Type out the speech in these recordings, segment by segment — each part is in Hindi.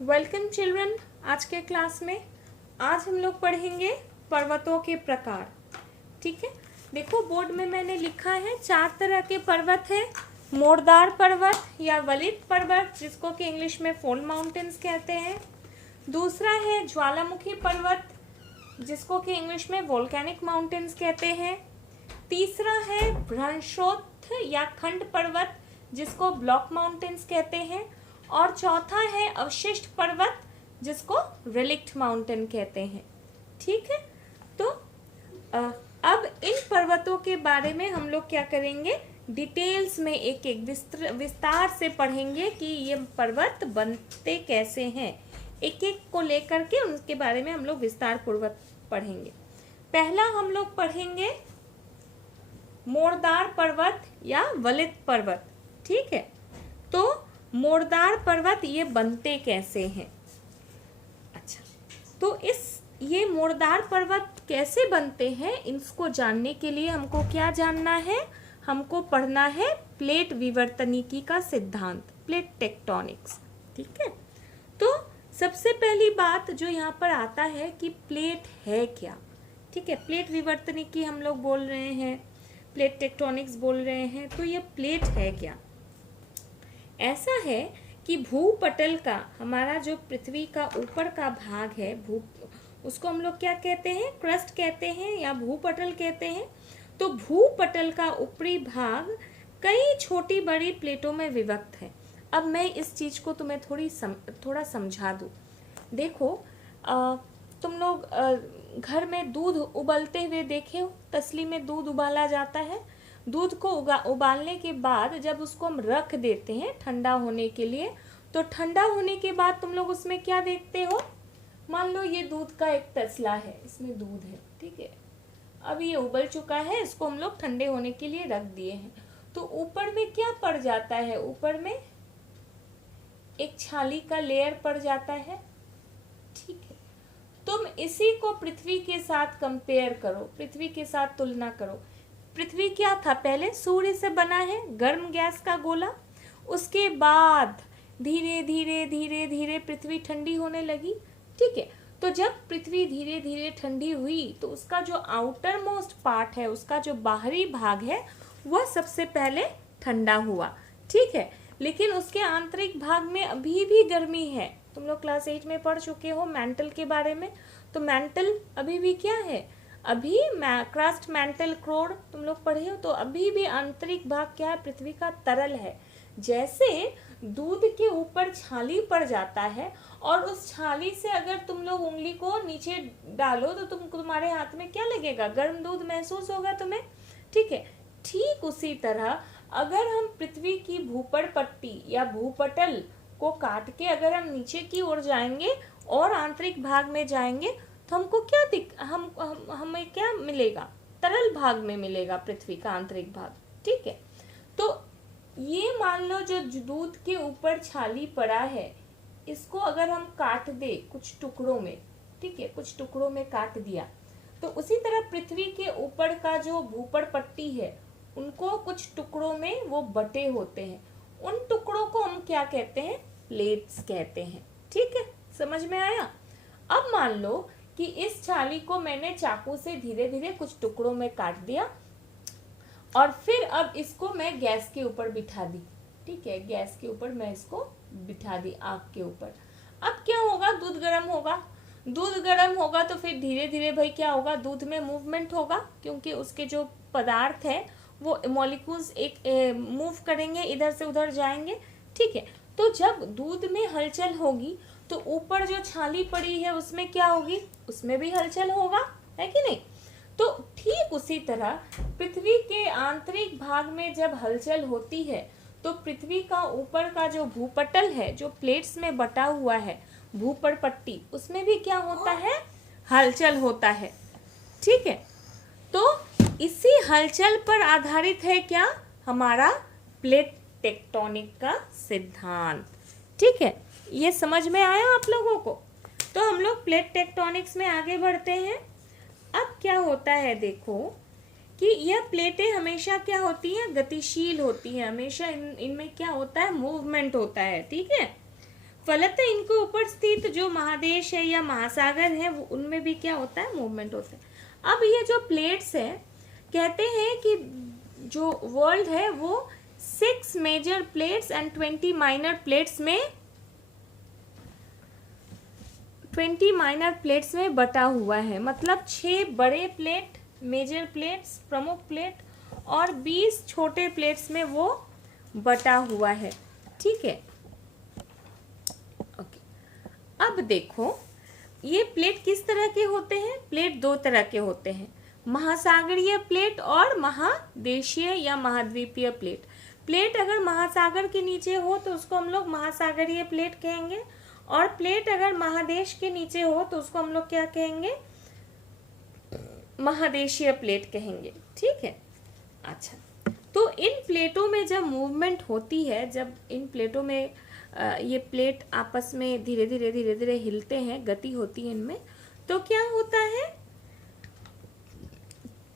Welcome children. आज के क्लास में आज हम लोग पढ़ेंगे पर्वतों के प्रकार। ठीक है, देखो बोर्ड में मैंने लिखा है 4 तरह के पर्वत है। मोरदार पर्वत या वलित पर्वत, जिसको कि इंग्लिश में फोल्ड माउंटेन्स कहते हैं। दूसरा है ज्वालामुखी पर्वत, जिसको कि इंग्लिश में वोल्केनिक माउंटेन्स कहते हैं। तीसरा है भ्रंशोत्थ या खंड पर्वत, जिसको ब्लॉक माउंटेन्स कहते हैं। और चौथा है अवशिष्ट पर्वत, जिसको रिलिक्ट माउंटेन कहते हैं। ठीक है, तो अब इन पर्वतों के बारे में हम लोग क्या करेंगे, डिटेल्स में एक एक विस्तार से पढ़ेंगे कि ये पर्वत बनते कैसे हैं। एक एक को लेकर के उनके बारे में हम लोग विस्तार पूर्वक पढ़ेंगे। पहला हम लोग पढ़ेंगे मोरदार पर्वत या वलित पर्वत। ठीक है, तो मोरदार पर्वत ये बनते कैसे हैं। अच्छा, तो ये मोरदार पर्वत कैसे बनते हैं, इसको जानने के लिए हमको क्या जानना है, हमको पढ़ना है प्लेट विवर्तनिकी का सिद्धांत, प्लेट टेक्टोनिक्स। ठीक है, तो सबसे पहली बात जो यहाँ पर आता है कि प्लेट है क्या। ठीक है, प्लेट विवर्तनिकी हम लोग बोल रहे हैं, प्लेट टेक्टोनिक्स बोल रहे हैं, तो ये प्लेट है क्या। ऐसा है कि भूपटल का हमारा जो पृथ्वी का ऊपर का भाग है, उसको हम लोग क्या कहते हैं, क्रस्ट कहते हैं या भूपटल कहते हैं। तो भूपटल का ऊपरी भाग कई छोटी बड़ी प्लेटों में विभक्त है। अब मैं इस चीज को तुम्हें थोड़ा समझा दूं। देखो, तुम लोग घर में दूध उबलते हुए देखे हो, तसली में दूध उबाला जाता है। दूध को उबालने के बाद जब उसको हम रख देते हैं ठंडा होने के लिए, तो ठंडा होने के बाद तुम लोग उसमें क्या देखते हो, मान लो ये दूध का एक तसला है, इसमें दूध है। ठीक है, अब ये उबल चुका है, इसको हम लोग ठंडे होने के लिए रख दिए हैं। तो ऊपर में क्या पड़ जाता है, ऊपर में एक छाली का लेयर पड़ जाता है। ठीक है, तुम इसी को पृथ्वी के साथ कंपेयर करो, पृथ्वी के साथ तुलना करो। पृथ्वी क्या था, पहले सूर्य से बना है, गर्म गैस का गोला। उसके बाद धीरे धीरे धीरे धीरे पृथ्वी ठंडी होने लगी। ठीक है, तो जब पृथ्वी धीरे धीरे ठंडी हुई तो उसका जो आउटर मोस्ट पार्ट है, उसका जो बाहरी भाग है, वह सबसे पहले ठंडा हुआ। ठीक है, लेकिन उसके आंतरिक भाग में अभी भी गर्मी है। तुम लोग क्लास 8 में पढ़ चुके हो मैंटल के बारे में। तो मैंटल अभी भी क्या है, अभी क्रस्ट मैंटल क्रोड तुम लोग पढ़े हो, तो अभी भी आंतरिक भाग क्या है, पृथ्वी का तरल है। जैसे दूध के ऊपर छाली पड़ जाता है और उस छाली से अगर तुम लोग उंगली को नीचे डालो तो तुम्हारे हाथ में क्या लगेगा, गर्म दूध महसूस होगा तुम्हें। ठीक है, ठीक उसी तरह अगर हम पृथ्वी की भूपड़ पट्टी या भूपटल को काट के अगर हम नीचे की ओर जाएंगे और आंतरिक भाग में जाएंगे, तो हमको क्या हमें क्या मिलेगा, तरल भाग में मिलेगा पृथ्वी का आंतरिक भाग। ठीक है, तो ये मान लो जो दूध के ऊपर छाली पड़ा है, इसको अगर हम काट दे कुछ टुकड़ों में, ठीक है, कुछ टुकड़ों में काट दिया, तो उसी तरह पृथ्वी के ऊपर का जो भूपड़ पट्टी है, उनको कुछ टुकड़ों में वो बटे होते हैं। उन टुकड़ों को हम क्या कहते हैं, प्लेट्स कहते हैं। ठीक है, समझ में आया। अब मान लो कि इस छाली को मैंने चाकू से धीरे धीरे कुछ टुकड़ों में काट दिया और फिर अब इसको मैं गैस के ऊपर बिठा दी। ठीक है, गैस के ऊपर मैं इसको बिठा दी, आग के ऊपर। अब क्या होगा, दूध गर्म होगा। दूध गर्म होगा तो फिर धीरे धीरे भाई क्या होगा, दूध में मूवमेंट होगा, क्योंकि उसके जो पदार्थ है वो मॉलिक्यूल्स एक मूव करेंगे, इधर से उधर जाएंगे। ठीक है, तो जब दूध में हलचल होगी तो ऊपर जो छाली पड़ी है उसमें क्या होगी, उसमें भी हलचल होगा, है कि नहीं। तो ठीक उसी तरह पृथ्वी के आंतरिक भाग में जब हलचल होती है तो पृथ्वी का ऊपर का जो भूपटल है, जो प्लेट्स में बटा हुआ है, भूपड़ पट्टी, उसमें भी क्या होता है, हलचल होता है। ठीक है, तो इसी हलचल पर आधारित है क्या, हमारा प्लेट टेक्टोनिक का सिद्धांत। ठीक है, ये समझ में आया आप लोगों को। तो हम लोग प्लेट टेक्टोनिक्स में आगे बढ़ते हैं। अब क्या होता है, देखो कि यह प्लेटें हमेशा क्या होती हैं, गतिशील होती हैं, हमेशा इनमें क्या होता है, मूवमेंट होता है। ठीक है, फलतः इनके ऊपर स्थित जो महादेश है या महासागर है वो उनमें भी क्या होता है, मूवमेंट होता है। अब ये जो प्लेट्स है, कहते हैं कि जो वर्ल्ड है वो 6 major plates and 20 minor plates में 20 माइनर प्लेट्स में बटा हुआ है। मतलब 6 बड़े प्लेट, मेजर प्लेट्स, प्रमुख प्लेट, और 20 छोटे प्लेट्स में वो बटा हुआ है। ठीक है, ओके। अब देखो ये प्लेट किस तरह के होते हैं। प्लेट 2 तरह के होते हैं, महासागरीय प्लेट और महादेशीय या महाद्वीपीय प्लेट। प्लेट अगर महासागर के नीचे हो तो उसको हम लोग महासागरीय प्लेट कहेंगे, और प्लेट अगर महादेश के नीचे हो तो उसको हम लोग क्या कहेंगे, महादेशीय प्लेट कहेंगे। ठीक है, अच्छा। तो इन प्लेटों में जब मूवमेंट होती है, जब इन प्लेटों में ये प्लेट आपस में धीरे धीरे हिलते हैं, गति होती है इनमें, तो क्या होता है,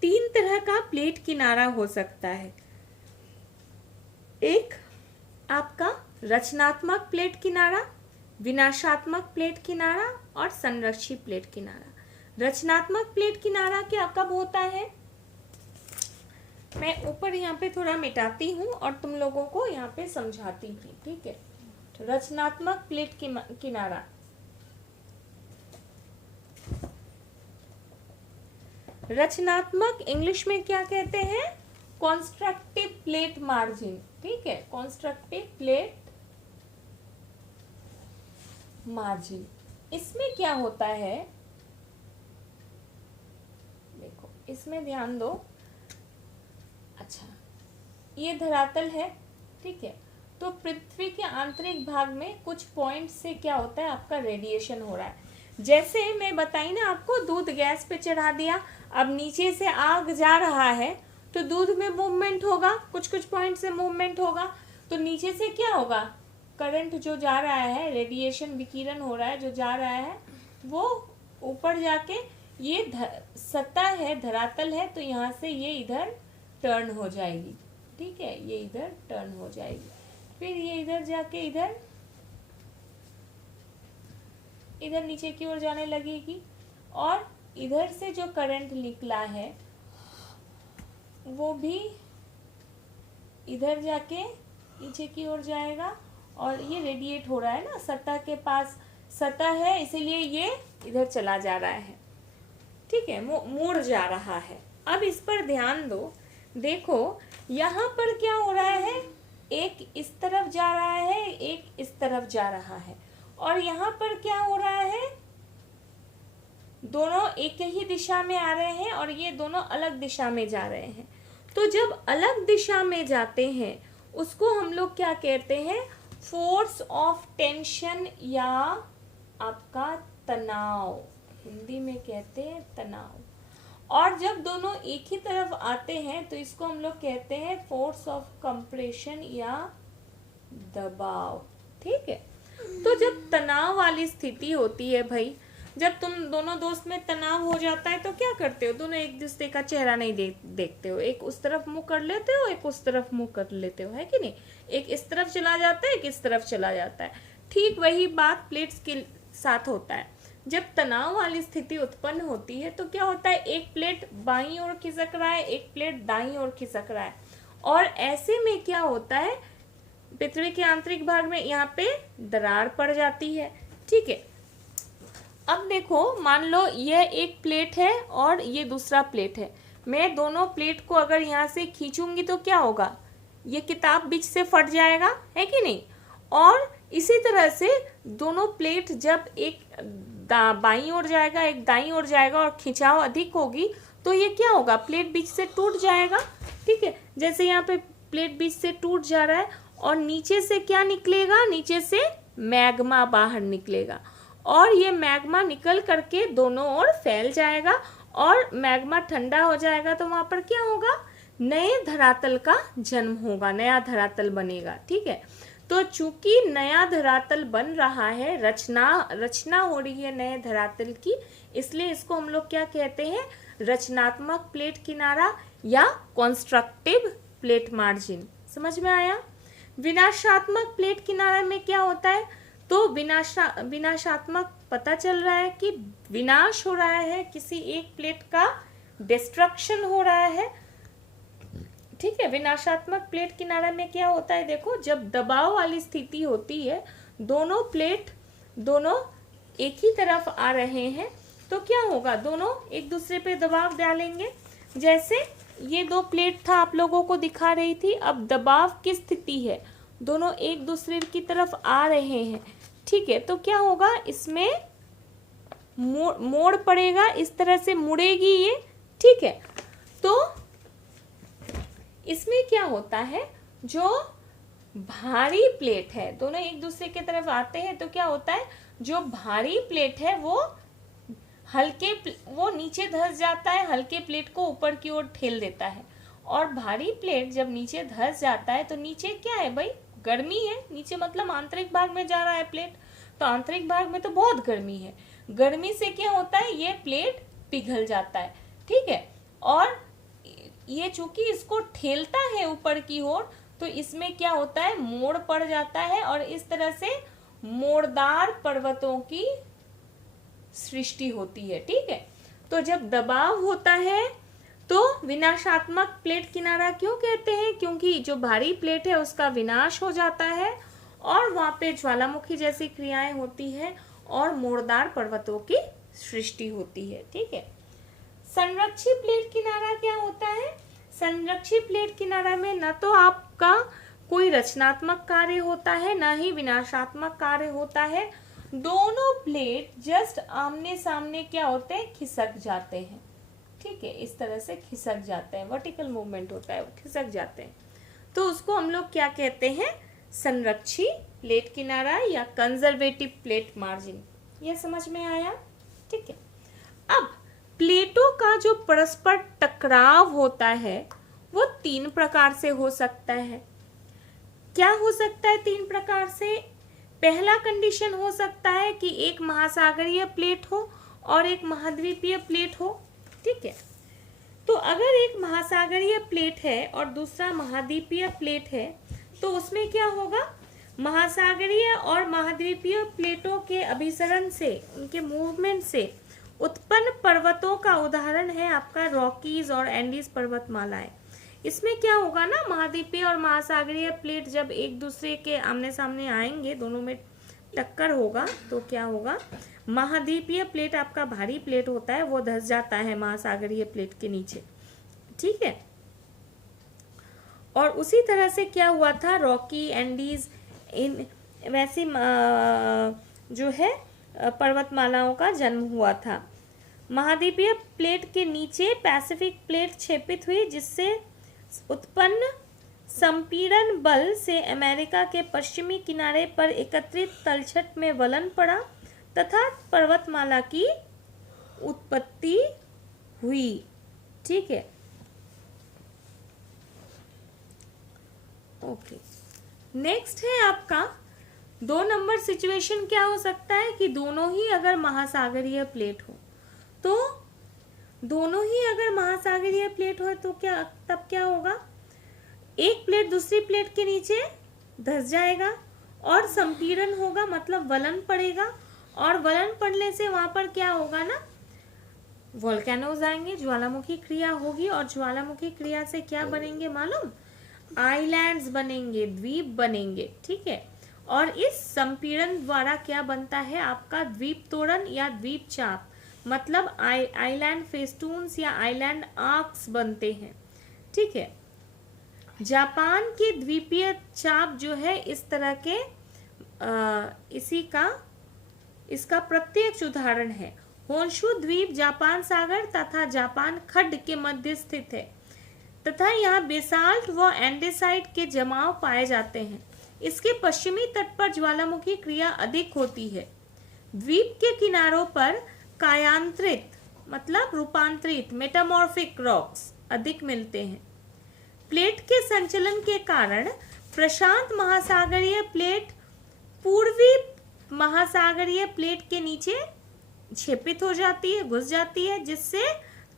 3 तरह का प्लेट किनारा हो सकता है। एक आपका रचनात्मक प्लेट किनारा, विनाशात्मक प्लेट किनारा और संरक्षी प्लेट किनारा। रचनात्मक प्लेट किनारा क्या कब होता है, मैं ऊपर यहाँ पे थोड़ा मिटाती हूँ और तुम लोगों को यहाँ पे समझाती हूँ। ठीक है, रचनात्मक प्लेट किनारा, रचनात्मक इंग्लिश में क्या कहते हैं, कॉन्स्ट्रक्टिव प्लेट मार्जिन। ठीक है, कॉन्स्ट्रक्टिव प्लेट मार्जिन। इसमें क्या होता है, देखो इसमें ध्यान दो। अच्छा, ये धरातल है। ठीक है, तो पृथ्वी के आंतरिक भाग में कुछ पॉइंट से क्या होता है, आपका रेडिएशन हो रहा है। जैसे मैं बताई ना आपको, दूध गैस पे चढ़ा दिया, अब नीचे से आग जा रहा है तो दूध में मूवमेंट होगा, कुछ कुछ पॉइंट से मूवमेंट होगा, तो नीचे से क्या होगा, करंट जो जा रहा है, रेडिएशन विकिरण हो रहा है जो जा रहा है, वो ऊपर जाके ये सतह है, धरातल है, तो यहाँ से ये इधर टर्न हो जाएगी। ठीक है, ये इधर टर्न हो जाएगी, फिर ये इधर जाके इधर नीचे की ओर जाने लगेगी, और इधर से जो करंट निकला है वो भी इधर जाके नीचे की ओर जाएगा, और ये रेडिएट हो रहा है ना, सतह के पास सतह है, इसीलिए ये इधर चला जा रहा है। ठीक है, मुड़ जा रहा है। अब इस पर ध्यान दो, देखो यहाँ पर क्या हो रहा है, एक इस तरफ जा रहा है, एक इस तरफ जा रहा है, और यहाँ पर क्या हो रहा है, दोनों एक ही दिशा में आ रहे हैं और ये दोनों अलग दिशा में जा रहे हैं। तो जब अलग दिशा में जाते हैं उसको हम लोग क्या कहते हैं, फोर्स ऑफ टेंशन या आपका तनाव, हिंदी में कहते हैं तनाव। और जब दोनों एक ही तरफ आते हैं तो इसको हम लोग कहते हैं फोर्स ऑफ कंप्रेशन या दबाव। ठीक है, तो जब तनाव वाली स्थिति होती है भाई, जब तुम दोनों दोस्त में तनाव हो जाता है तो क्या करते हो, दोनों एक दूसरे का चेहरा नहीं देखते हो, एक उस तरफ मुंह कर लेते हो, एक उस तरफ मुंह कर लेते हो, है कि नहीं, एक इस तरफ चला जाता है, एक इस तरफ चला जाता है। ठीक वही बात प्लेट्स के साथ होता है। जब तनाव वाली स्थिति उत्पन्न होती है तो क्या होता है, एक प्लेट बाईं ओर खिसक रहा है, एक प्लेट दाईं ओर खिसक रहा है, और ऐसे में क्या होता है, पृथ्वी के आंतरिक भाग में यहाँ पे दरार पड़ जाती है। ठीक है, अब देखो मान लो यह एक प्लेट है और ये दूसरा प्लेट है, मैं दोनों प्लेट को अगर यहाँ से खींचूंगी तो क्या होगा, ये किताब बीच से फट जाएगा, है कि नहीं। और इसी तरह से दोनों प्लेट जब एक बाईं ओर जाएगा, एक दाईं ओर जाएगा, और खिंचाव अधिक होगी तो ये क्या होगा, प्लेट बीच से टूट जाएगा। ठीक है, जैसे यहाँ पे प्लेट बीच से टूट जा रहा है, और नीचे से क्या निकलेगा, नीचे से मैग्मा बाहर निकलेगा, और ये मैग्मा निकल करके दोनों ओर फैल जाएगा, और मैग्मा ठंडा हो जाएगा तो वहां पर क्या होगा, नए धरातल का जन्म होगा, नया धरातल बनेगा। ठीक है, तो चूंकि नया धरातल बन रहा है, रचना हो रही है नए धरातल की, इसलिए इसको हम लोग क्या कहते हैं, रचनात्मक प्लेट किनारा या कॉन्स्ट्रक्टिव प्लेट मार्जिन। समझ में आया। विनाशात्मक प्लेट किनारा में क्या होता है, तो तो विनाशात्मक पता चल रहा है कि विनाश हो रहा है, किसी एक प्लेट का डिस्ट्रक्शन हो रहा है। ठीक है, विनाशात्मक प्लेट किनारा में क्या होता है, देखो जब दबाव वाली स्थिति होती है, दोनों प्लेट दोनों एक ही तरफ आ रहे हैं, तो क्या होगा, दोनों एक दूसरे पे दबाव डालेंगे। जैसे ये दो प्लेट था, आप लोगों को दिखा रही थी, अब दबाव की स्थिति है, दोनों एक दूसरे की तरफ आ रहे हैं। ठीक है, तो क्या होगा, इसमें मोड़ पड़ेगा, इस तरह से मुड़ेगी ये। ठीक है, तो इसमें क्या होता है, जो भारी प्लेट है, दोनों एक दूसरे की तरफ आते हैं, तो क्या होता है, जो भारी प्लेट है वो नीचे धंस जाता है, हल्के प्लेट को ऊपर की ओर ठेल देता है। और भारी प्लेट जब नीचे धंस जाता है, तो नीचे क्या है भाई, गर्मी है। नीचे मतलब आंतरिक भाग में जा रहा है प्लेट, तो आंतरिक भाग में तो बहुत गर्मी है। गर्मी से क्या होता है, ये प्लेट पिघल जाता है। ठीक है, और ये चूंकि इसको ठेलता है ऊपर की ओर, तो इसमें क्या होता है, मोड़ पड़ जाता है, और इस तरह से मोड़दार पर्वतों की सृष्टि होती है। ठीक है, तो जब दबाव होता है तो विनाशात्मक प्लेट किनारा क्यों कहते हैं, क्योंकि जो भारी प्लेट है उसका विनाश हो जाता है, और वहां पे ज्वालामुखी जैसी क्रियाएं होती है, और मोड़दार पर्वतों की सृष्टि होती है। ठीक है, संरक्षी प्लेट किनारा क्या होता है, संरक्षी प्लेट किनारा में न तो आपका कोई रचनात्मक कार्य होता है, ना ही विनाशात्मक कार्य होता है। दोनों प्लेट जस्ट आमने सामने क्या होते हैं, खिसक जाते हैं। ठीक है, इस तरह से खिसक जाते हैं, वर्टिकल मूवमेंट होता है, खिसक जाते हैं, तो उसको हम लोग क्या कहते हैं, संरक्षी प्लेट किनारा या कंजर्वेटिव प्लेट मार्जिन। ये समझ में आया। ठीक है, अब प्लेटों का जो परस्पर टकराव होता है वो 3 प्रकार से हो सकता है। क्या हो सकता है 3 प्रकार से, पहला कंडीशन हो सकता है कि एक महासागरीय प्लेट हो और एक महाद्वीपीय प्लेट हो। ठीक है, तो अगर एक महासागरीय प्लेट है और दूसरा महाद्वीपीय प्लेट है, तो उसमें क्या होगा, महासागरीय और महाद्वीपीय प्लेटों के अभिसरण से, उनके मूवमेंट से उत्पन्न पर्वतों का उदाहरण है आपका रॉकीज और एंडीज पर्वतमालाएं। इसमें क्या होगा ना, महाद्वीपीय और महासागरीय प्लेट जब एक दूसरे के आमने सामने आएंगे, दोनों में टक्कर होगा, तो क्या होगा, महाद्वीपीय प्लेट आपका भारी प्लेट होता है, वो धंस जाता है महासागरीय प्लेट के नीचे। ठीक है, और उसी तरह से क्या हुआ था, रॉकी, एंडीज, इन वैसी जो है पर्वतमालाओं का जन्म हुआ था। महाद्वीपीय प्लेट के नीचे पैसिफिक प्लेट क्षेपित हुई, जिससे उत्पन्न संपीड़न बल से अमेरिका के पश्चिमी किनारे पर एकत्रित तलछट में वलन पड़ा तथा पर्वतमाला की उत्पत्ति हुई। ठीक है, ओके, नेक्स्ट है आपका 2 नंबर सिचुएशन। क्या हो सकता है कि दोनों ही अगर महासागरीय प्लेट हो, तो दोनों ही अगर महासागरीय प्लेट हो तो तब क्या होगा, एक प्लेट दूसरी प्लेट के नीचे धंस जाएगा और संपीड़न होगा, मतलब वलन पड़ेगा, और वलन पड़ने से वहां पर क्या होगा ना, वोल्केनोज आएंगे, ज्वालामुखी क्रिया होगी, और ज्वालामुखी क्रिया से क्या बनेंगे मालूम, आइलैंड्स बनेंगे, द्वीप बनेंगे। ठीक है, और इस संपीड़न द्वारा क्या बनता है आपका द्वीप तोरण या द्वीप चाप, मतलब आइलैंड फेस्टून्स या आइलैंड आर्क्स बनते हैं। ठीक है, जापान के द्वीपीय चाप जो है इस तरह के इसका प्रत्यक्ष उदाहरण है। होन्शु द्वीप जापान सागर तथा जापान खड्ड के मध्य स्थित है तथा यहाँ बेसाल्ट व एंडेसाइट के जमाव पाए जाते हैं। इसके पश्चिमी तट पर ज्वालामुखी क्रिया अधिक होती है। द्वीप के किनारों पर कायांतरित मतलब रूपांतरित मेटामॉर्फिक रॉक्स अधिक मिलते हैं। प्लेट के संचलन के कारण प्रशांत महासागरीय प्लेट पूर्वी महासागरीय प्लेट के नीचे क्षेपित हो जाती है, घुस जाती है, जिससे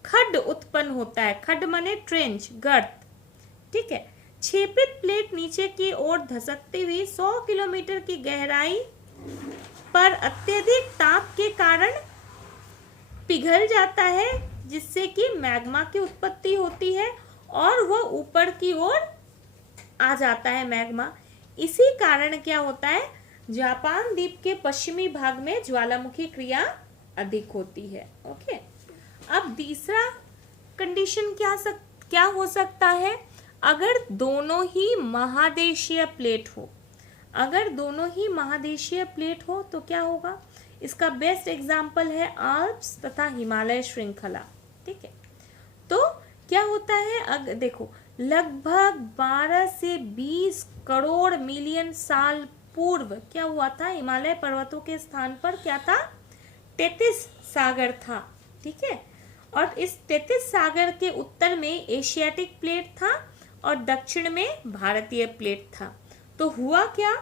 खड्ड उत्पन्न होता है। खड्ड माने ट्रेंच, गर्त। ठीक है, क्षेपित प्लेट नीचे की ओर धसकती हुई 100 किलोमीटर की गहराई पर अत्यधिक ताप के कारण पिघल जाता है, जिससे कि मैग्मा की उत्पत्ति होती है और वह ऊपर की ओर आ जाता है मैग्मा। इसी कारण क्या होता है, जापान द्वीप के पश्चिमी भाग में ज्वालामुखी क्रिया अधिक होती है। ओके, अब तीसरा कंडीशन क्या हो सकता है, अगर दोनों ही महादेशीय प्लेट हो। अगर दोनों ही महादेशीय प्लेट हो तो क्या होगा, इसका बेस्ट एग्जाम्पल है आल्प्स तथा हिमालय श्रृंखला। ठीक है, तो क्या होता है, देखो लगभग 12 से 20 करोड़ मिलियन साल पूर्व क्या हुआ था, हिमालय पर्वतों के स्थान पर क्या था, तेथिस सागर था। ठीक है, और इस तेथिस सागर के उत्तर में एशियाटिक प्लेट था और दक्षिण में भारतीय प्लेट था। तो हुआ क्या,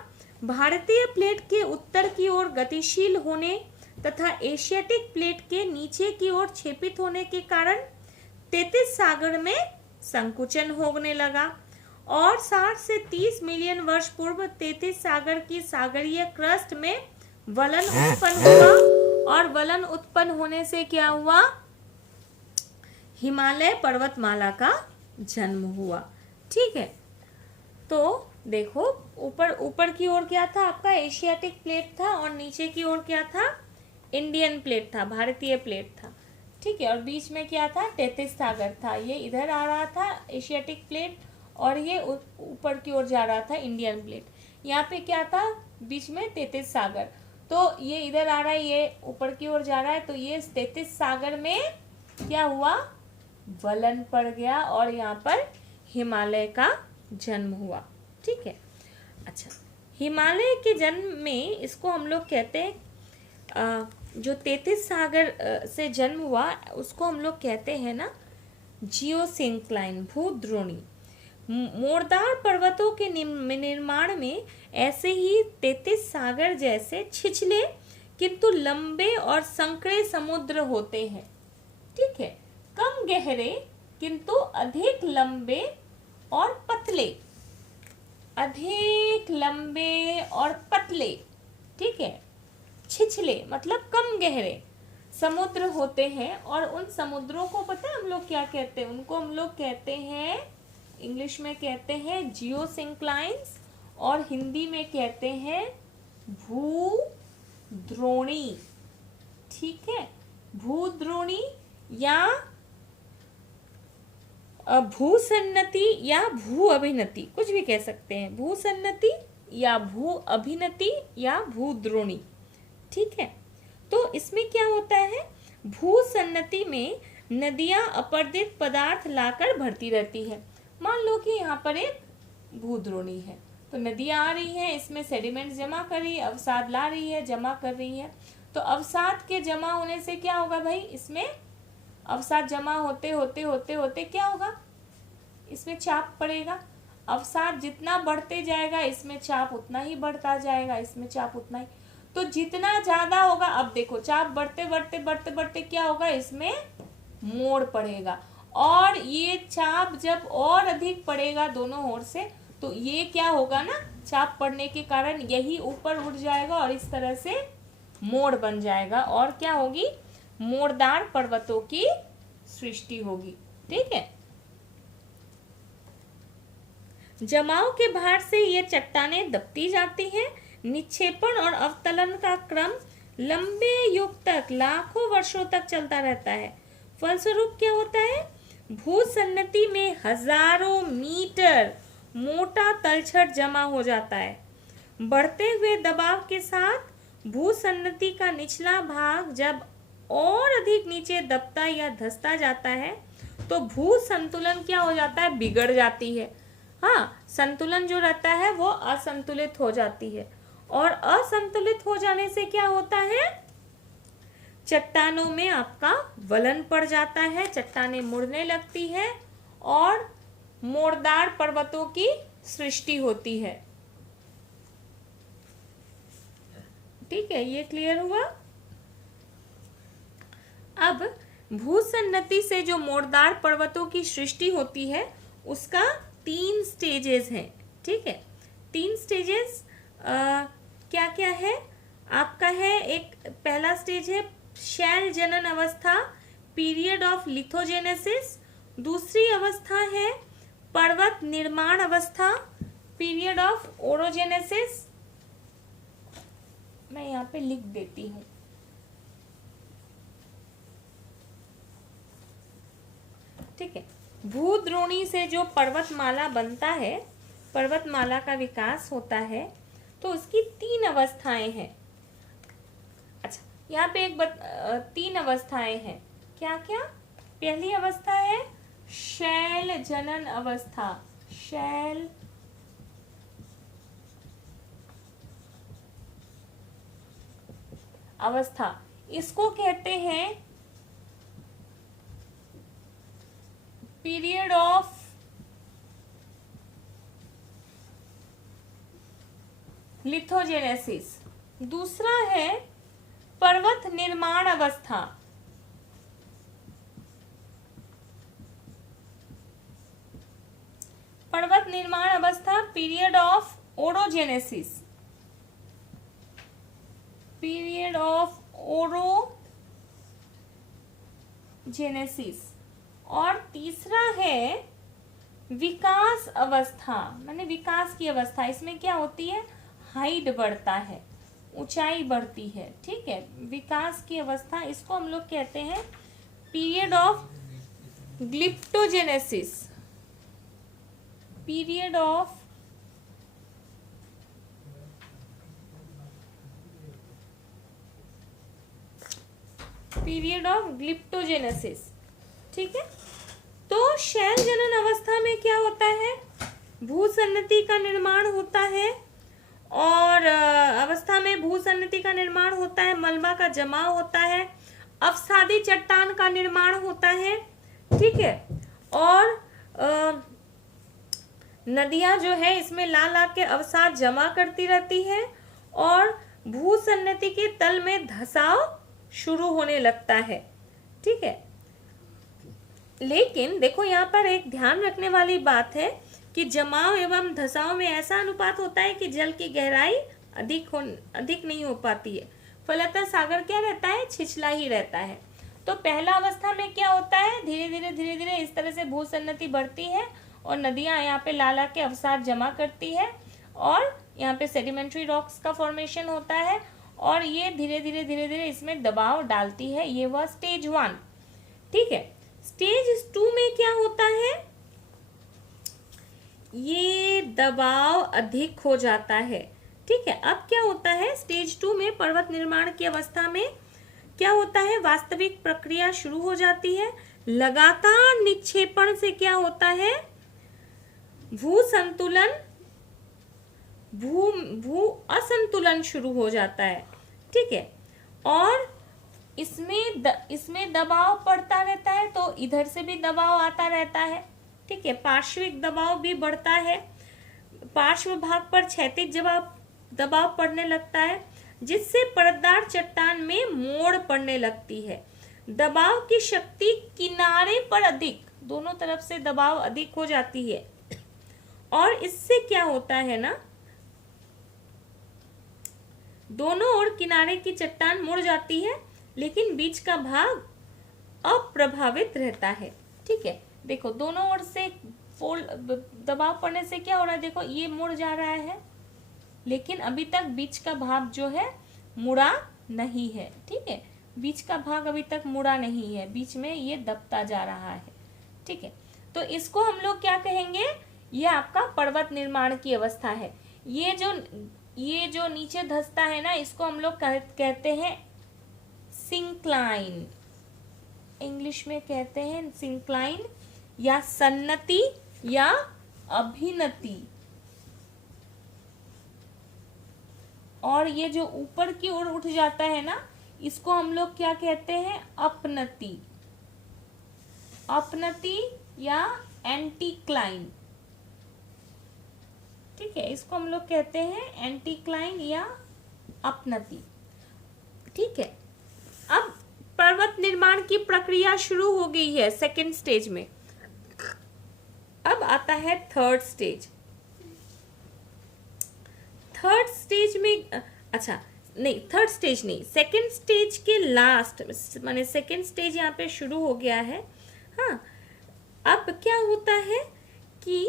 भारतीय प्लेट के उत्तर की ओर गतिशील होने तथा एशियाटिक प्लेट के नीचे की ओर क्षेपित होने के कारण तेथिस सागर में संकुचन होने लगा और 60 से 30 मिलियन वर्ष पूर्व तेथिस सागर की सागरीय क्रस्ट में वलन उत्पन्न हुआ और वलन उत्पन्न होने से क्या हुआ, हिमालय पर्वतमाला का जन्म हुआ। ठीक है, तो देखो ऊपर की ओर क्या था, आपका एशियाटिक प्लेट था और नीचे की ओर क्या था, इंडियन प्लेट था, भारतीय प्लेट था। ठीक है, और बीच में क्या था, तेथिस सागर था। ये इधर आ रहा था एशियाटिक प्लेट और ये ऊपर की ओर जा रहा था इंडियन प्लेट। यहाँ पे क्या था, बीच में तेथिस सागर, तो ये इधर आ रहा है, ये ऊपर की ओर जा रहा है, तो ये तेथिस सागर में क्या हुआ, वलन पड़ गया और यहाँ पर हिमालय का जन्म हुआ। ठीक है, अच्छा, हिमालय के जन्म में इसको हम लोग कहते हैं, जो तेथिस सागर से जन्म हुआ उसको हम लोग कहते हैं ना जियोसिंक्लाइन, भूद्रोणी। मोरदार पर्वतों के निर्माण में ऐसे ही तेथिस सागर जैसे छिछले किंतु लंबे और संकरे समुद्र होते हैं। ठीक है, कम गहरे किंतु अधिक लंबे और पतले, अधिक लंबे और पतले। ठीक है, छिछले मतलब कम गहरे समुद्र होते हैं और उन समुद्रों को पता है हम लोग क्या कहते हैं, उनको हम लोग कहते हैं, इंग्लिश में कहते हैं जियोसिंक्लाइन्स और हिंदी में कहते हैं भूद्रोणी। ठीक है, भूद्रोणी या भूसन्नति या भू अभिनति, कुछ भी कह सकते हैं, भूसन्नति या भू अभिनति या भूद्रोणी। ठीक है, तो इसमें क्या होता है, भूसन्नति में नदियां अपरदित पदार्थ लाकर भरती रहती है। मान लो कि यहाँ पर एक भूद्रोणी है, तो नदियां आ रही हैं, इसमें सेडिमेंट्स जमा कर रही है, अवसाद ला रही है, जमा कर रही है। तो अवसाद के जमा होने से क्या होगा भाई, इसमें अवसाद जमा होते होते होते होते क्या होगा, इसमें चाप पड़ेगा। अवसाद जितना बढ़ते जाएगा इसमें चाप उतना ही बढ़ता जाएगा, इसमें चाप उतना ही, तो जितना ज्यादा होगा, अब देखो चाप बढ़ते बढ़ते बढ़ते बढ़ते क्या होगा, इसमें मोड़ पड़ेगा और ये चाप जब और अधिक पड़ेगा दोनों ओर से, तो ये क्या होगा ना, चाप पड़ने के कारण यही ऊपर उठ जाएगा और इस तरह से मोड़ बन जाएगा और क्या होगी, मोड़दार पर्वतों की सृष्टि होगी। ठीक है, जमाव के भार से ये चट्टानें दबती जाती हैं। निक्षेपण और अवतलन का क्रम लंबे युग तक, लाखों वर्षों तक चलता रहता है। फलस्वरूप क्या होता है, भूसन्नति में हजारों मीटर मोटा तलछट जमा हो जाता है। बढ़ते हुए दबाव के साथ भूसन्नति का निचला भाग जब और अधिक नीचे दबता या धंसता जाता है तो भू संतुलन क्या हो जाता है, बिगड़ जाती है। हाँ, संतुलन जो रहता है वो असंतुलित हो जाती है और असंतुलित हो जाने से क्या होता है, चट्टानों में आपका वलन पड़ जाता है, चट्टानें मुड़ने लगती है और मोड़दार पर्वतों की सृष्टि होती है। ठीक है, ये क्लियर हुआ। अब भूसन्नति से जो मोड़दार पर्वतों की सृष्टि होती है उसका 3 स्टेजेस हैं। ठीक है, 3 स्टेजेस क्या क्या है, आपका है एक पहला स्टेज है शैल जनन अवस्था, पीरियड ऑफ लिथोजेनेसिस। दूसरी अवस्था है पर्वत निर्माण अवस्था, पीरियड ऑफ ओरोजेनेसिस। मैं यहाँ पे लिख देती हूँ। ठीक है, भूद्रोणी से जो पर्वतमाला बनता है, पर्वतमाला का विकास होता है, तो उसकी 3 अवस्थाएं हैं। अच्छा, यहाँ पे 3 अवस्थाएं हैं। क्या क्या? पहली अवस्था है शैल जनन अवस्था, शैल अवस्था, इसको कहते हैं पीरियड ऑफ लिथोजेनेसिस। दूसरा है पर्वत निर्माण अवस्था, पर्वत निर्माण अवस्था, period of orogenesis, period of orogenesis. और तीसरा है विकास अवस्था, माने विकास की अवस्था। इसमें क्या होती है? हाइट बढ़ता है, ऊंचाई बढ़ती है। ठीक है, विकास की अवस्था, इसको हम लोग कहते हैं पीरियड ऑफ ग्लिप्टोजेनेसिस, पीरियड ऑफ ग्लिप्टोजेनेसिस। ठीक है, तो शैल जनन अवस्था में क्या होता है? भूसन्नति का निर्माण होता है, और अवस्था में भूसन्नति का निर्माण होता है, मलबा का जमाव होता है, अवसादी चट्टान का निर्माण होता है। ठीक है, और नदियां जो है इसमें ला ला के अवसाद जमा करती रहती है, और भूसन्नति के तल में धसाव शुरू होने लगता है। ठीक है, लेकिन देखो यहाँ पर एक ध्यान रखने वाली बात है कि जमाव एवं धसाव में ऐसा अनुपात होता है कि जल की गहराई अधिक नहीं हो पाती है। फलतः सागर क्या रहता है? छिछला ही रहता है। तो पहला अवस्था में क्या होता है? धीरे धीरे इस तरह से भूसन्नति बढ़ती है, और नदियां यहाँ पे ला ला के अवसाद जमा करती है, और यहाँ पे सेडिमेंट्री रॉक्स का फॉर्मेशन होता है, और ये धीरे धीरे इसमें दबाव डालती है। ये हुआ स्टेज 1। ठीक है, स्टेज 2 में क्या होता है? ये दबाव अधिक हो जाता है। ठीक है, अब क्या होता है? स्टेज 2 में पर्वत निर्माण की अवस्था में क्या होता है? वास्तविक प्रक्रिया शुरू हो जाती है। लगातार निक्षेपण से क्या होता है? भू असंतुलन शुरू हो जाता है। ठीक है, और इसमें दबाव पड़ता रहता है, तो इधर से भी दबाव आता रहता है। ठीक है, पार्श्विक दबाव भी बढ़ता है, पार्श्व भाग पर क्षैतिज दबाव पड़ने लगता है, जिससे परतदार चट्टान में मोड़ पड़ने लगती है। दबाव की शक्ति किनारे पर अधिक, दोनों तरफ से दबाव अधिक हो जाती है, और इससे क्या होता है ना, दोनों ओर किनारे की चट्टान मुड़ जाती है, लेकिन बीच का भाग अप्रभावित रहता है। ठीक है, देखो दोनों ओर से दबाव पड़ने से क्या हो रहा है? देखो ये मुड़ जा रहा है, लेकिन अभी तक बीच का भाग जो है मुड़ा नहीं है। ठीक है, बीच का भाग अभी तक मुड़ा नहीं है, बीच में ये दबता जा रहा है। ठीक है, तो इसको हम लोग क्या कहेंगे? ये आपका पर्वत निर्माण की अवस्था है। ये जो नीचे धंसता है ना, इसको हम लोग कहते हैं सिंक्लाइन। इंग्लिश में कहते हैं सिंक्लाइन, या सन्नति, या अभिनति। और ये जो ऊपर की ओर उठ जाता है ना, इसको हम लोग क्या कहते हैं? अपनति, अपनति या एंटीक्लाइन। ठीक है, इसको हम लोग कहते हैं एंटीक्लाइन या अपनति। ठीक है, अब पर्वत निर्माण की प्रक्रिया शुरू हो गई है सेकेंड स्टेज में। अब आता है थर्ड स्टेज। थर्ड स्टेज में अच्छा, नहीं, थर्ड स्टेज नहीं, सेकंड स्टेज के लास्ट, माने सेकंड स्टेज यहाँ पे शुरू हो गया है। हाँ, अब क्या होता है कि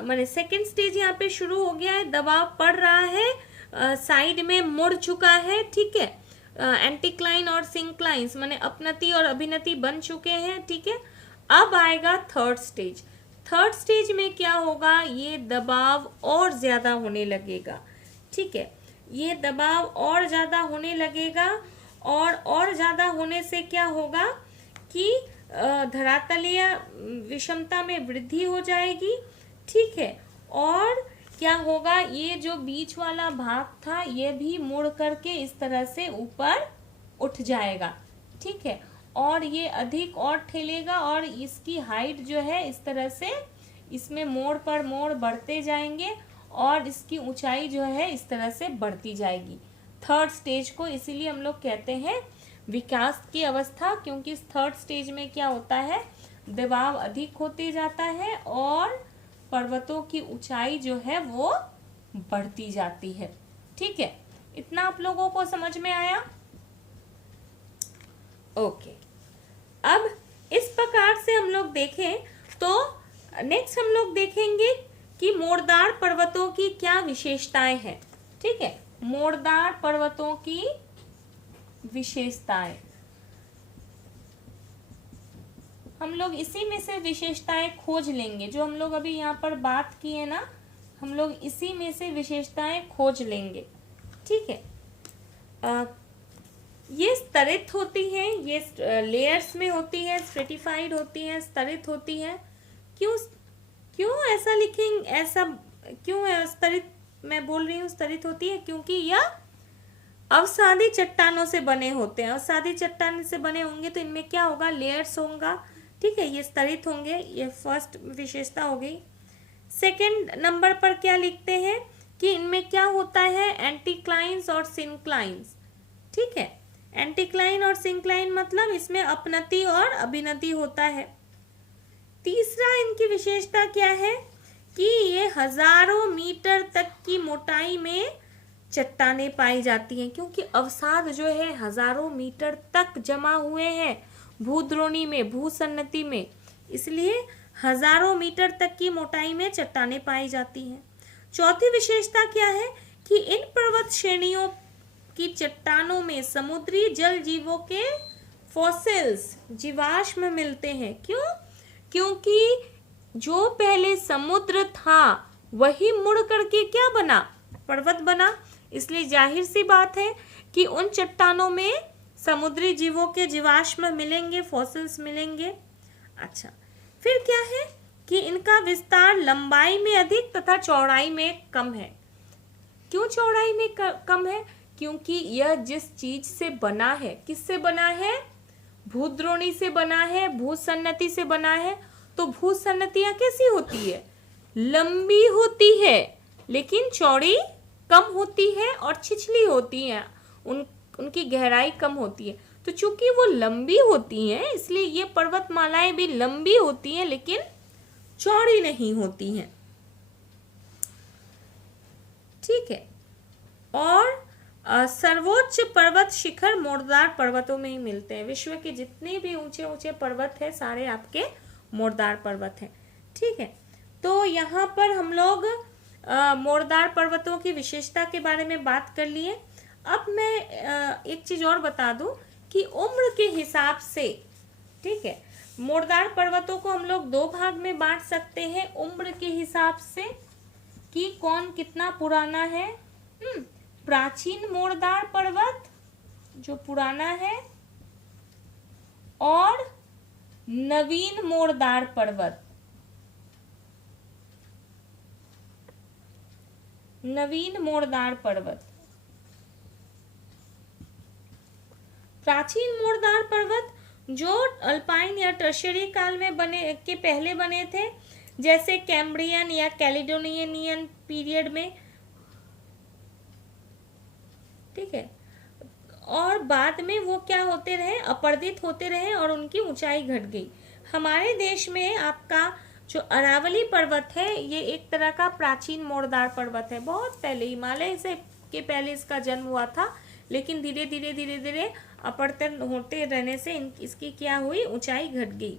माने सेकंड स्टेज यहाँ पे शुरू हो गया है, दबाव पड़ रहा है, साइड में मुड़ चुका है, ठीक है, एंटीक्लाइन और सिंक्लाइंस माने अपनति और अभिनति बन चुके हैं, ठीक है। अब आएगा थर्ड स्टेज। थर्ड स्टेज में क्या होगा, ये दबाव और ज्यादा होने लगेगा, ठीक है, ये दबाव और ज्यादा होने लगेगा, और ज्यादा होने से क्या होगा कि धरातलीय विषमता में वृद्धि हो जाएगी, ठीक है, और क्या होगा, ये जो बीच वाला भाग था ये भी मुड़ करके इस तरह से ऊपर उठ जाएगा, ठीक है, और ये अधिक और ठेलेगा, और इसकी हाइट जो है इस तरह से इसमें मोड़ पर मोड़ बढ़ते जाएंगे, और इसकी ऊंचाई जो है इस तरह से बढ़ती जाएगी थर्ड स्टेज को। इसीलिए हम लोग कहते हैं विकास की अवस्था, क्योंकि इस थर्ड स्टेज में क्या होता है, दबाव अधिक होते जाता है और पर्वतों की ऊंचाई जो है वो बढ़ती जाती है, ठीक है। इतना आप लोगों को समझ में आया? ओके, अब इस प्रकार से हम लोग देखें तो नेक्स्ट हम लोग देखेंगे कि मोड़दार पर्वतों की क्या विशेषताएं हैं, ठीक है, मोड़दार पर्वतों की विशेषताएं। हम लोग इसी में से विशेषताएं खोज लेंगे, जो हम लोग अभी यहाँ पर बात की है ना, हम लोग इसी में से विशेषताएं खोज लेंगे, ठीक है। ये स्तरित होती हैं, ये लेयर्स में होती है, स्ट्रेटिफाइड होती है, स्तरित होती है। क्यों ऐसा लिखेंगे, ऐसा क्यों है स्तरित मैं बोल रही हूँ स्तरित होती है, क्योंकि यह अवसादी चट्टानों से बने होते हैं। अवसादी चट्टान से बने होंगे तो इनमें क्या होगा, लेयर्स होगा, ठीक है, ये स्तरित होंगे, ये फर्स्ट विशेषता हो गई। सेकंड नंबर पर क्या लिखते हैं कि इनमें क्या होता है, एंटीक्लाइंस और सिंक्लाइंस, ठीक है, एंटीक्लाइन और सिंक्लाइन मतलब इसमें अपनति और अभिनति होता है। तीसरा इनकी विशेषता क्या है कि ये हजारों मीटर तक की मोटाई में चट्टानें पाई जाती हैं, क्योंकि अवसाद जो है हजारों मीटर तक जमा हुए हैं भूद्रोणी में, भूसन्नति में, इसलिए हजारों मीटर तक की मोटाई में चट्टानें पाई जाती हैं। चौथी विशेषता क्या है कि इन पर्वत श्रेणियों की चट्टानों में समुद्री जल जीवों के फॉसिल्स, जीवाश्म मिलते हैं। क्योंकि जो पहले समुद्र था वही मुड़ करके क्या बना, पर्वत बना, इसलिए जाहिर सी बात है कि उन चट्टानों में समुद्री जीवों के जीवाश्म मिलेंगे, फॉसिल्स मिलेंगे। अच्छा, फिर क्या है कि इनका विस्तार लंबाई में अधिक तथा चौड़ाई में कम है। क्यों चौड़ाई में कम है, क्योंकि यह जिस चीज से बना है, किससे बना है, भूद्रोणी से बना है, भूसन्नति से बना है। तो भूसन्नतियां कैसी होती है, लंबी होती है लेकिन चौड़ी कम होती है और छिछली होती है, उनकी गहराई कम होती है। तो चूंकि वो लंबी होती हैं इसलिए ये पर्वतमालाएं भी लंबी होती हैं लेकिन चौड़ी नहीं होती हैं, ठीक है। और सर्वोच्च पर्वत शिखर मोड़दार पर्वतों में ही मिलते हैं। विश्व के जितने भी ऊंचे ऊंचे पर्वत हैं सारे आपके मोड़दार पर्वत हैं, ठीक है। तो यहाँ पर हम लोग मोड़दार पर्वतों की विशेषता के बारे में बात कर लिए। अब मैं एक चीज और बता दूं कि उम्र के हिसाब से, ठीक है, मोड़दार पर्वतों को हम लोग दो भाग में बांट सकते हैं उम्र के हिसाब से कि कौन कितना पुराना है। प्राचीन मोड़दार पर्वत जो पुराना है, और नवीन मोड़दार पर्वत। नवीन मोड़दार पर्वत, प्राचीन मोड़दार पर्वत जो अल्पाइन या टर्शियरी काल में के पहले बने थे, जैसे कैम्ब्रियन या कैलिडोनियन पीरियड में, ठीक है, और बाद में वो क्या होते रहे, अपरदित होते रहे और उनकी ऊंचाई घट गई। हमारे देश में आपका जो अरावली पर्वत है ये एक तरह का प्राचीन मोड़दार पर्वत है, बहुत पहले हिमालय से के पहले इसका जन्म हुआ था, लेकिन धीरे धीरे अपरतन होते रहने से इसकी क्या हुई, ऊंचाई घट गई।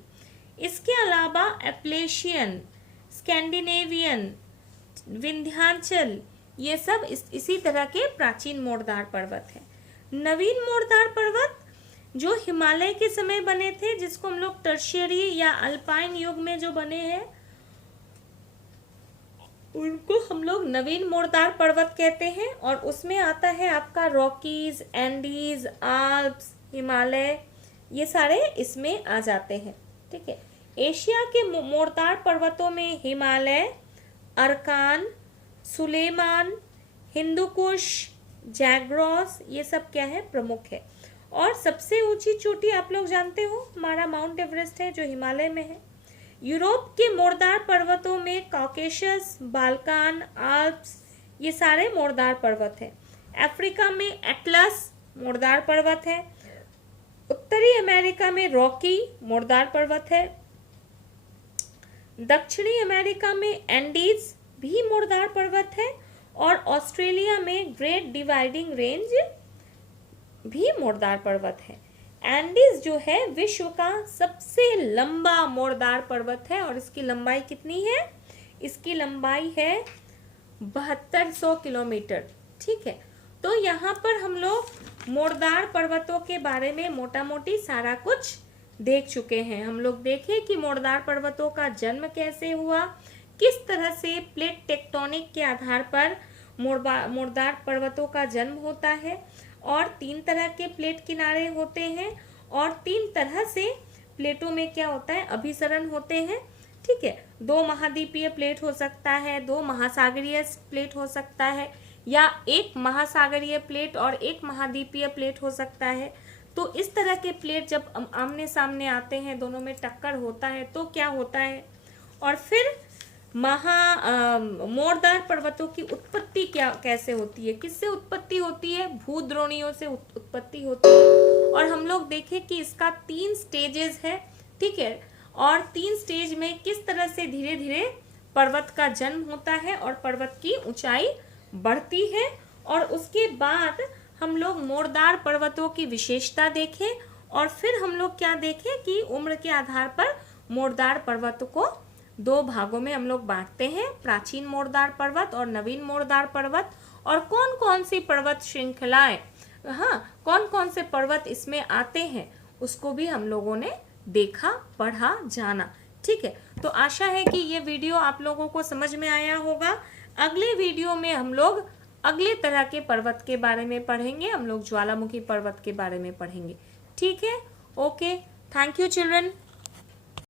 इसके अलावा एप्लेशियन, स्कैंडिनेवियन, विंध्याचल, ये सब इसी तरह के प्राचीन मोरदार पर्वत हैं। नवीन मोरदार पर्वत जो हिमालय के समय बने थे, जिसको हम लोग टर्शियरी या अल्पाइन युग में जो बने हैं, उनको हम लोग नवीन मोरदार पर्वत कहते हैं। और उसमें आता है आपका रॉकीज, एंडीज, आल्प्स, हिमालय, ये सारे इसमें आ जाते हैं। ठीक है, एशिया के मोरदार पर्वतों में हिमालय, अरकान, सुलेमान, हिंदुकुश, जैग्रोस, ये सब क्या है, प्रमुख है। और सबसे ऊंची चोटी आप लोग जानते हो हमारा माउंट एवरेस्ट है, जो हिमालय में है। यूरोप के मोरदार पर्वतों में कॉकेशस, बाल्कान, आल्प्स, ये सारे मोरदार पर्वत हैं। अफ्रीका में एटलस मोरदार पर्वत है। उत्तरी अमेरिका में रॉकी मोरदार पर्वत है। दक्षिणी अमेरिका में एंडीज भी मोरदार पर्वत है। और ऑस्ट्रेलिया में ग्रेट डिवाइडिंग रेंज भी मोरदार पर्वत है। एंडीज जो है विश्व का सबसे लंबा मोरदार पर्वत है। और इसकी लंबाई कितनी है, इसकी लंबाई है 7200 किलोमीटर। ठीक है, तो यहाँ पर हम लोग मोरदार पर्वतों के बारे में मोटा मोटी सारा कुछ देख चुके हैं। हम लोग देखे कि मोरदार पर्वतों का जन्म कैसे हुआ, किस तरह से प्लेट टेक्टोनिक के आधार पर मोरदार पर्वतों का जन्म होता है। और 3 तरह के प्लेट किनारे होते हैं और 3 तरह से प्लेटों में क्या होता है, अभिसरण होते हैं। ठीक है, 2 महाद्वीपीय प्लेट हो सकता है, 2 महासागरीय प्लेट हो सकता है, या 1 महासागरीय प्लेट और 1 महाद्वीपीय प्लेट हो सकता है। तो इस तरह के प्लेट जब आमने सामने आते हैं, दोनों में टक्कर होता है, तो क्या होता है। और फिर मोरदार पर्वतों की उत्पत्ति क्या कैसे होती है, किससे उत्पत्ति होती है, भूद्रोणियों से उत्पत्ति होती है। और हम लोग देखें कि इसका 3 स्टेजेस है। ठीक है, और 3 स्टेज में किस तरह से धीरे धीरे पर्वत का जन्म होता है और पर्वत की ऊंचाई बढ़ती है। और उसके बाद हम लोग मोरदार पर्वतों की विशेषता देखें। और फिर हम लोग क्या देखें कि उम्र के आधार पर मोरदार पर्वत को 2 भागों में हम लोग बांटते हैं, प्राचीन मोरदार पर्वत और नवीन मोरदार पर्वत। और कौन कौन सी पर्वत श्रृंखलाएं, कौन कौन से पर्वत इसमें आते हैं, उसको भी हम लोगों ने देखा, पढ़ा, जाना। ठीक है, तो आशा है कि ये वीडियो आप लोगों को समझ में आया होगा। अगले वीडियो में हम लोग अगले तरह के पर्वत के बारे में पढ़ेंगे, हम लोग ज्वालामुखी पर्वत के बारे में पढ़ेंगे। ठीक है, ओके, थैंक यू चिल्ड्रन।